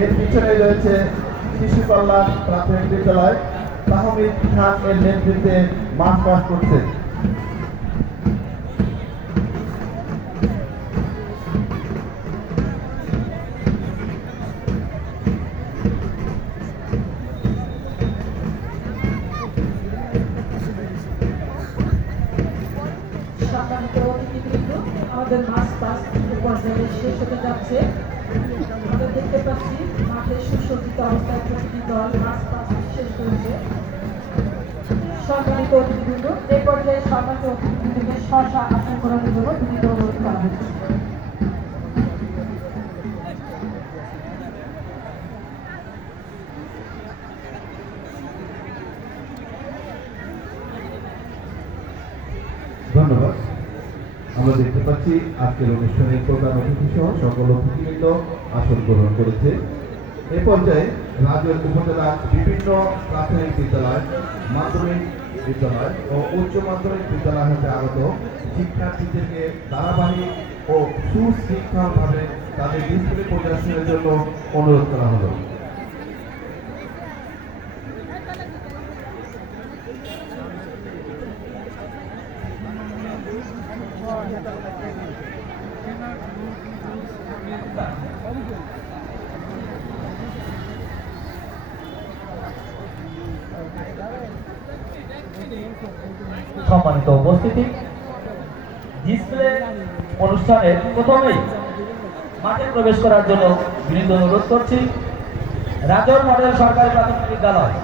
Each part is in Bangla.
এর পিছনে রয়েছে শিশু কল্যাণ প্রাথমিক বিদ্যালয়। তাহমিদ খান এর নেতৃত্বে মাঠ কাজ করছে। আমাদের মাছ পাস পর্যায়ে শেষ হতে যাচ্ছে। আমরা দেখতে পাচ্ছি মাঠে সুসজ্জিত অবস্থায় প্রতিটি দল মাছ পাস শেষ করেছে। সম্মানিত অতিথিবৃন্দ, এই পর্যায়ে সম্মানিত অতিথিবৃন্দকে শশা আসন করানোর জন্য বিনীত অনুরোধ করা হচ্ছে। ধন্যবাদ। আমরা দেখতে পাচ্ছি আজকের অনুষ্ঠানের প্রধান অতিথি সহ সকল অতিথিবৃন্দ আসন গ্রহণ করেছে। এ পর্যায়ে রাজৈর উপজেলার বিভিন্ন প্রাথমিক বিদ্যালয়, মাধ্যমিক বিদ্যালয় ও উচ্চ মাধ্যমিক বিদ্যালয় হতে আগত শিক্ষার্থীদেরকে ধারাবাহিক ও সুশৃঙ্খলভাবে তাদের ডিসপ্লে প্রদর্শনের জন্য অনুরোধ করা হলো। সম্মানিত উপস্থিতি, ডিসপ্লে অনুষ্ঠানের প্রথমেই মাঠে প্রবেশ করার জন্য বিনীত অনুরোধ করছি রাজৌর মডেল সরকারি প্রাথমিক বিদ্যালয়।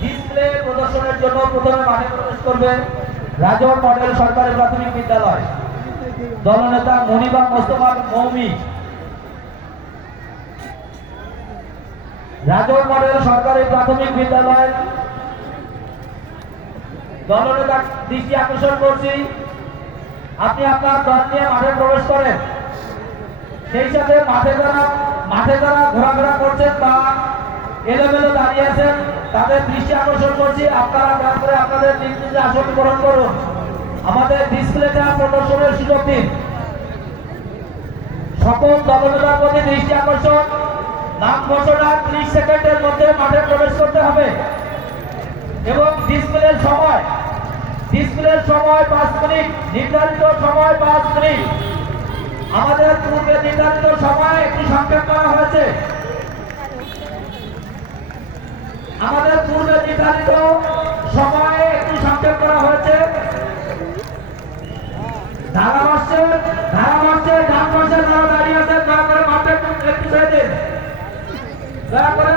ডিসপ্লে প্রদর্শনের জন্য প্রথমে মাঠে প্রবেশ করবে রাজৌর মডেল সরকারি প্রাথমিক বিদ্যালয়। দলনেতা মনিবা মোস্তফা মৌমি। রাজৌর মডেল সরকারি প্রাথমিক বিদ্যালয় দলনেতা দৃষ্টি আকর্ষণ করছি, আপনি আপনার দল নিয়ে মাঠে প্রবেশ করেন। সেই সাথে মাঠে যারা ঘোরাফেরা করছেন বা এলোমেলো দাঁড়িয়ে আছেন তাদের দৃষ্টি আকর্ষণ করছি, আপনারা দয়া করে আপনাদের নিজ নিজ আসন গ্রহণ করুন। আমাদের ডিসপ্লেটা প্রদর্শনের সুযোগ দিন। সকল দলনেতার প্রতি দৃষ্টি আকর্ষণ, নাম ঘোষণা 30 সেকেন্ডের মধ্যে মাঠে প্রবেশ করতে হবে এবং ডিসপ্লের সময় 5 মিনিট, নির্ধারিত সময় 5 মিনিট। আমাদের পূর্বে নির্ধারিত সময় একটু সংক্ষেপ করা হয়েছে। ধারা মাসে ডান পাশে যারা দাঁড়িয়ে আছেন দয়া করে মাঠটা একটু ছেড়ে দিন। দয়া করে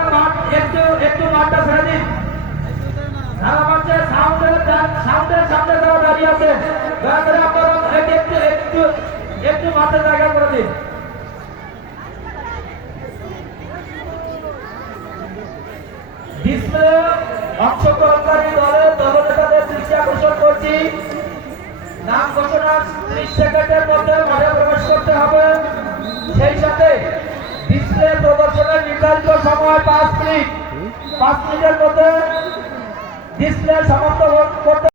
একটু মাঠটা ছেড়ে দিন। ধারা মাসে সাউন্ডের সামনে যারা দাঁড়িয়ে আছেন দয়া করে আপনারা একটু মাঠে জায়গা করে দিন। ডিসপ্লে অংশগ্রহণকারী দলের দলনেতাদের দৃষ্টি আকর্ষণ করছি, নাম ঘোষণা 30 সেকেন্ডের মধ্যে মাঠে প্রবেশ করতে হবে। সেই সাথে ডিসপ্লে প্রদর্শনের নির্ধারিত সময় 5 মিনিট। 5 মিনিটের মধ্যে ডিসপ্লে সমাপ্ত করতে